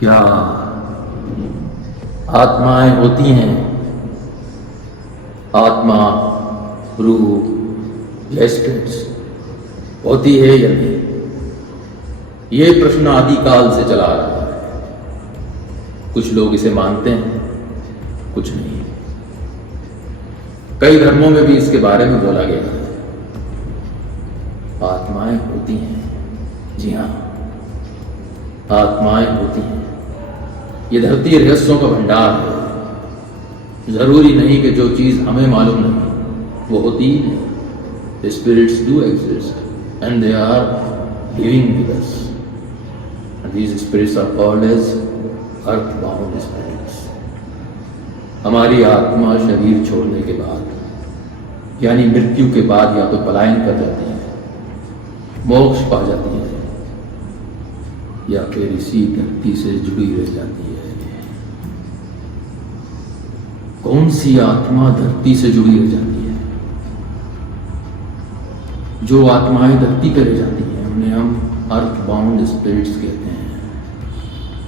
क्या आत्माएं होती हैं? आत्मा, रूह या स्पिरिट्स होती है या नहीं? ये प्रश्न आदिकाल से चला आ रहा है। कुछ लोग इसे मानते हैं, कुछ नहीं। कई धर्मों में भी इसके बारे में बोला गया है। आत्माएं होती हैं, जी हाँ, आत्माएं होती हैं। ये धरती रहस्यों का भंडार है। जरूरी नहीं कि जो चीज हमें मालूम नहीं वो होती ही नहीं। Spirits do exist and they are living with us. These spirits are called as earth bound spirits. हमारी आत्मा शरीर छोड़ने के बाद यानी मृत्यु के बाद या तो पलायन कर जाती है, मोक्ष पा जाती है, या फिर इसी धरती से जुड़ी रह जाती है। कौन सी आत्मा धरती से जुड़ी रह जाती है? जो आत्माएं धरती पर रह जाती हैं उन्हें हम अर्थ बाउंड स्पिरिट्स कहते हैं,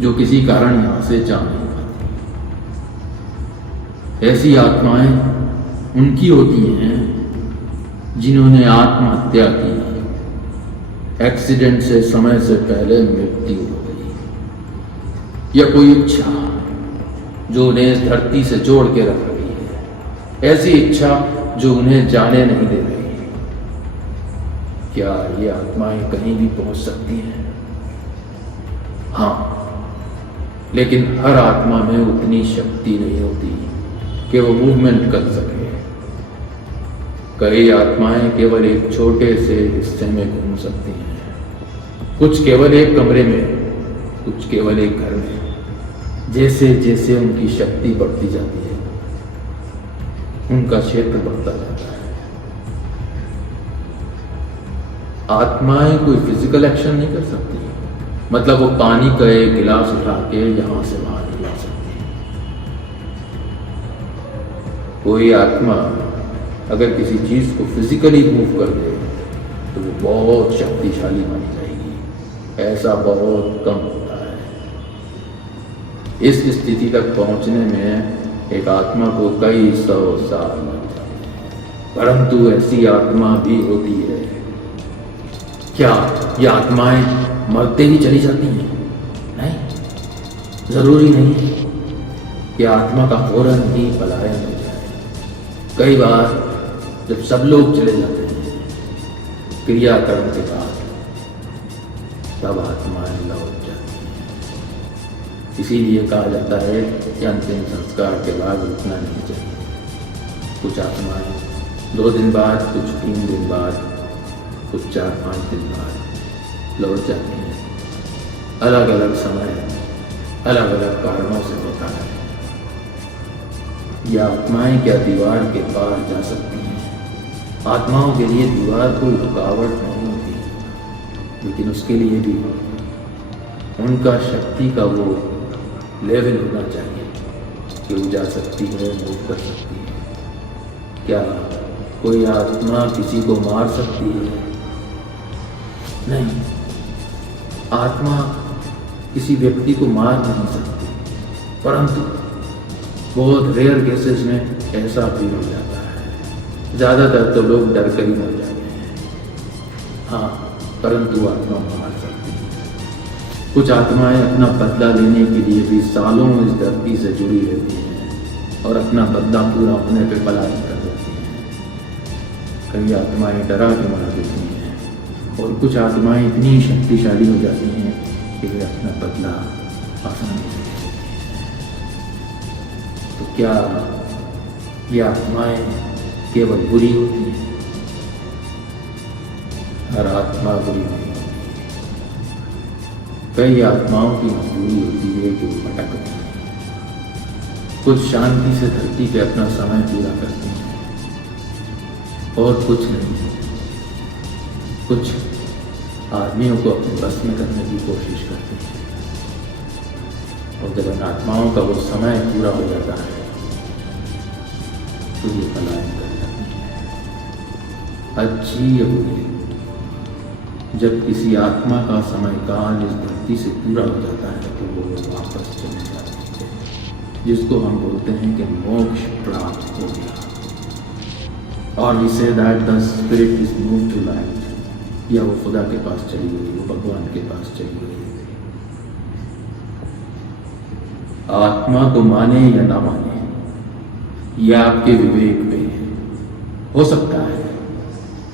जो किसी कारण यहां से जा नहीं पाती। ऐसी आत्माएं उनकी होती हैं जिन्होंने आत्महत्या की, एक्सीडेंट से समय से पहले मृत्यु हो गई, या कोई इच्छा जो उन्हें इस धरती से जोड़ के रख रही है, ऐसी इच्छा जो उन्हें जाने नहीं दे रही। क्या ये आत्माएं कहीं भी पहुंच सकती हैं? हाँ, लेकिन हर आत्मा में उतनी शक्ति नहीं होती कि वो मूवमेंट कर सके। कई आत्माएं केवल एक छोटे से हिस्से में घूम सकती हैं, कुछ केवल एक कमरे में, कुछ केवल एक घर में। जैसे जैसे उनकी शक्ति बढ़ती जाती है उनका क्षेत्र बढ़ता जाता है। आत्माएं कोई फिजिकल एक्शन नहीं कर सकती, मतलब वो पानी का एक गिलास उठा के यहां से वहां नहीं ला सकती। कोई आत्मा अगर किसी चीज को फिजिकली मूव कर दे तो वो बहुत शक्तिशाली मानी जाएगी। ऐसा बहुत कम होता है। इस स्थिति तक पहुंचने में एक आत्मा को कई 100 साल लग जाते हैं, परंतु ऐसी आत्मा भी होती है। क्या ये आत्माएं मरते ही चली जाती हैं? नहीं, जरूरी नहीं कि आत्मा का फौरन ही पलायन हो जाए। कई बार जब सब लोग चले जाते हैं क्रियाकर्म के बाद, तब आत्माएं लौट जाती हैं। इसीलिए कहा जाता है कि अंतिम संस्कार के बाद रुकना नहीं चाहिए। कुछ आत्माएं 2 दिन बाद, कुछ 3 दिन बाद, कुछ 4-5 दिन बाद लौट जाती हैं। अलग अलग समय, अलग अलग कारणों से होता है। यह आत्माएं क्या दीवार के पार जा सकती हैं? आत्माओं के लिए दीवार कोई रुकावट नहीं होती, लेकिन उसके लिए भी उनका शक्ति का वो लेवल होना चाहिए कि वो जा सकती है, मूव कर सकती है। क्या कोई आत्मा किसी को मार सकती है? नहीं, आत्मा किसी व्यक्ति को मार नहीं सकती, परंतु बहुत रेयर केसेस में ऐसा भी हो जाता है। ज़्यादातर तो लोग डर कर ही मर जाते हैं। हाँ, परंतु आत्मा मार सकती है। कुछ आत्माएं अपना बदला लेने के लिए भी सालों इस धरती से जुड़ी रहती हैं और अपना बदला पूरा होने पर पलायन कर देती हैं। कई आत्माएं डरा के मार देती हैं और कुछ आत्माएं इतनी शक्तिशाली हो जाती हैं कि वे अपना बदला आसानी से ले लेती हैं। तो क्या ये आत्माएं केवल बुरी होती है? हर आत्मा बुरी नहीं होती। कई आत्माओं की मजबूरी होती है कि वो भटकती हैं। कुछ शांति से धरती पे अपना समय पूरा करती हैं और कुछ नहीं। कुछ आदमियों को अपने बस में करने की कोशिश करती हैं, और जब इन आत्माओं का वो समय पूरा हो जाता है तो ये पलायन कर जाती है। अच्छी या बुरी, जब किसी आत्मा का समय काल इस धरती शांति से पूरा हो जाता है तो वो वापस चले जाते हैं, जिसको हम बोलते हैं कि मोक्ष प्राप्त हो गया। और we say that the spirit is move to light, या वो खुदा के पास चली गई, वो भगवान के पास चली गई। आत्मा को माने या ना माने, यह आपके विवेक पे है। हो सकता है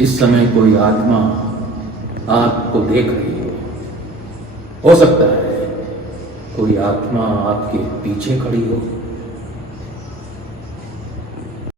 इस समय कोई आत्मा आपको देख रही हो सकता है कोई आत्मा आपके पीछे खड़ी हो।